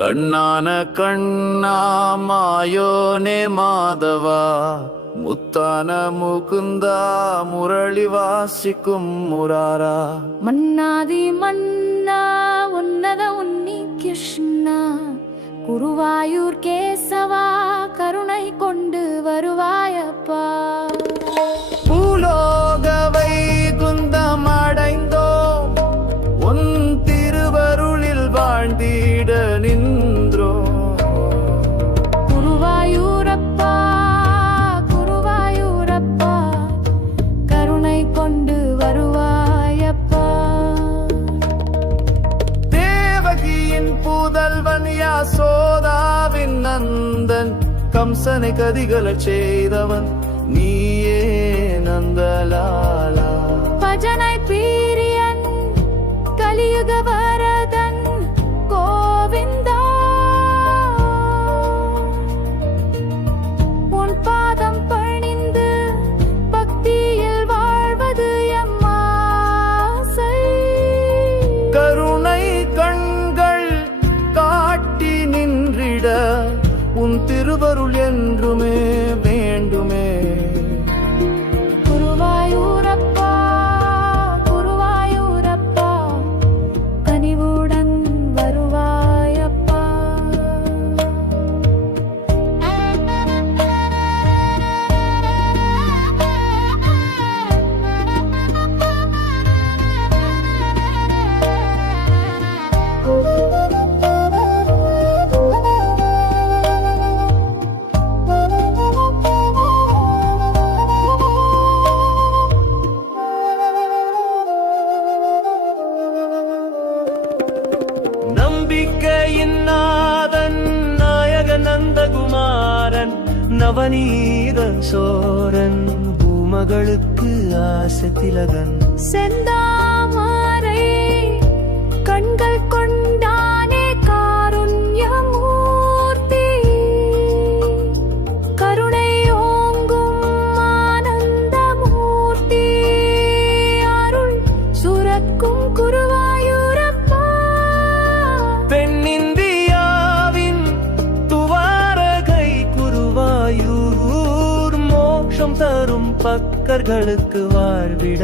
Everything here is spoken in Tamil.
கண்ணான கண்ணா மாயோனே மாதவா முத்தான முகுந்தா முரளி வாசிக்கும் முராரா மன்னாதி மன்னா உன்னத உன்னி கிருஷ்ணா குருவாயூர் கேசவா கருணை கொண்டு வருவாயப்பா. பூலோக வைகுந்தம் அடைந்தோம் உன் திருவருளில் வாழ்ந்திட நின்றோம். குருவாயூரப்பா குருவாயூரப்பா கருணை கொண்டு வருவாயப்பா. தேவகியின் புதல்வன் யசோதாவின் நந்தன் கம்சனை கதிகலச் செய்தவன் நீயே நந்தலாலா. பஜனை பிரியன் கலியுக வரதன் கோவிந்தா உன் பாதம் பணிந்து பக்தியில் வாழ்வது எம்மாசை. கருணை கண்கள் காட்டி நின்றிட உன் திருவருள் என்றுமே வேண்டுமே. குருவாயூரப்பா குருவாயூரப்பா கனிவுடன் வருவாயப்பா. நம்பிக்கையின் நாதன் நாயக நந்தகுமாரன் நவநீத சோரன் பூமகளுக்கு ஆசை திலகன். செந்தாமரை கண்கள் கொண்டானே காருண்யமூர்த்தி கருணை ஓங்கும் ஆனந்தமூர்த்தி அருள் சுரக்கும் குருவாயூரப்பா. தென்னிந்தியாவின் துவாரகை குருவாயூர் மோட்சம் தரும் பக்கர்களுக்கு வாழ்விட